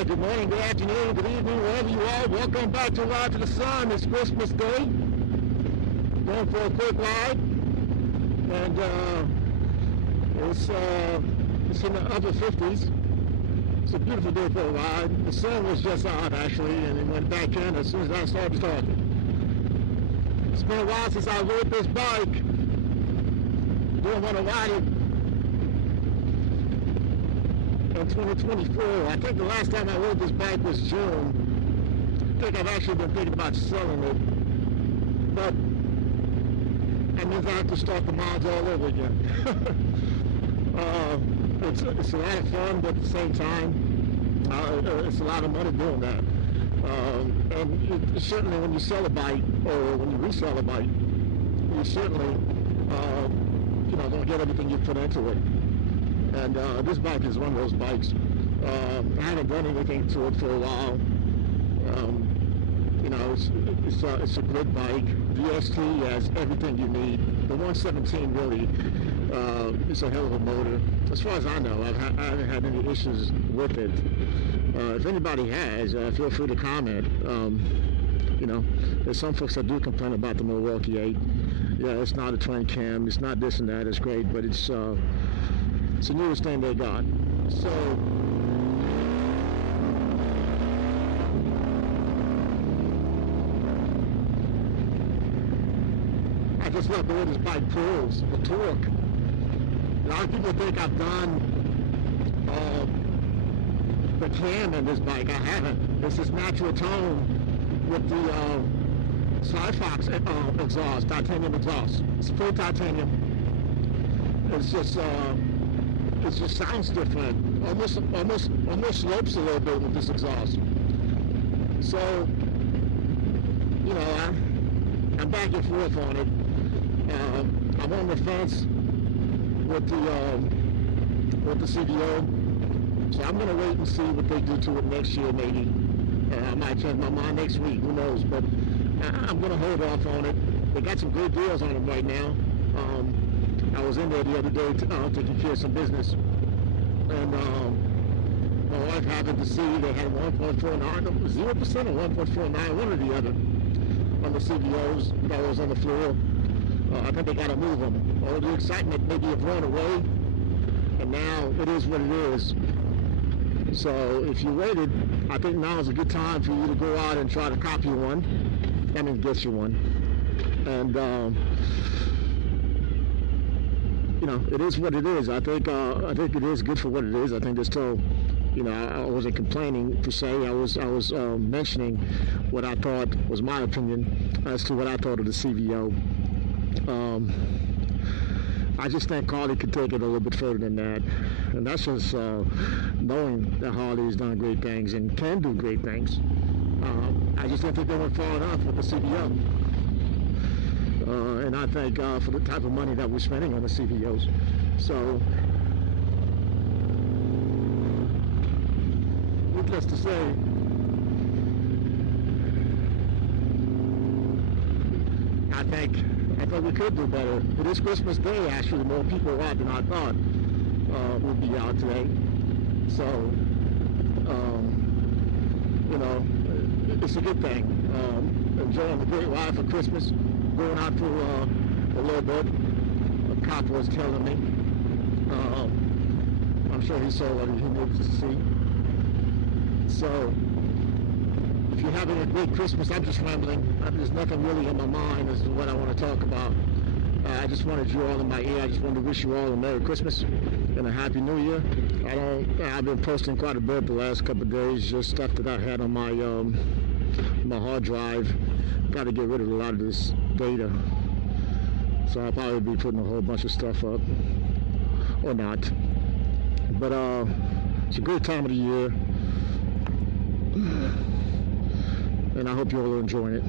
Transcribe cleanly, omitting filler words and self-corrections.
Good morning, good afternoon, good evening, wherever you are. Welcome back to Ride to the Sun. It's Christmas Day. Going for a quick ride. And it's in the upper 50s. It's a beautiful day for a ride. The sun was just out, actually, and it went back in as soon as I started talking. It's been a while since I rode this bike. Didn't want to ride it in 2024. I think the last time I rode this bike was June. I think I've actually been thinking about selling it, but that means I have to start the miles all over again. It's a lot of fun, but at the same time, it's a lot of money doing that. And certainly when you sell a bike or when you resell a bike, you certainly don't get everything you put into it. And this bike is one of those bikes. I haven't done anything to it for a while. It's a good bike. VST has everything you need. The 117 really is a hell of a motor. As far as I know, I haven't had any issues with it. If anybody has, feel free to comment. There's some folks that do complain about the Milwaukee 8. Yeah, it's not a twin cam. It's not this and that. It's great, but it's the newest thing they got. So I just love the way this bike pulls, the torque. A lot of people think I've done the cam in this bike. I haven't. This is natural tone with the Skyfox exhaust, titanium exhaust. It's full titanium. It's just it just sounds different. Almost slopes a little bit with this exhaust. So, I'm back and forth on it. I'm on the fence with the CVO. So I'm gonna wait and see what they do to it next year, maybe. I might change my mind next week. Who knows? But I'm gonna hold off on it. They got some good deals on them right now. I was in there the other day taking care of some business, and my wife happened to see they had 1.49, 0% or 1.49, one or the other, on the CVOs that was on the floor. I think they got to move them. All the excitement maybe have run away, and now it is what it is. So if you waited, I think now is a good time for you to go out and try to copy one. I mean, get you one. And it is what it is. I think it is good for what it is. I think there's still, I wasn't complaining per se. I was mentioning what I thought was my opinion as to what I thought of the CVO. I just think Harley could take it a little bit further than that, and that's just knowing that Harley has done great things and can do great things. I just don't think they went far enough with the CVO. And I think for the type of money that we're spending on the CVOs. So, needless to say, I think we could do better. It is Christmas Day, actually. More people are out than I thought would be out today. So, it's a good thing. Enjoying the great ride for Christmas. Going out for a little bit. A cop was telling me. I'm sure he saw what he needed to see. So, if you're having a great Christmas, I'm just rambling. There's nothing really in my mind as to what I want to talk about. I just wanted you all in my ear. I just wanted to wish you all a Merry Christmas and a Happy New Year. I've been posting quite a bit the last couple of days, just stuff that I had on my hard drive. Got to get rid of a lot of this data. So I'll probably be putting a whole bunch of stuff up. Or not. But it's a great time of the year. And I hope you all are enjoying it.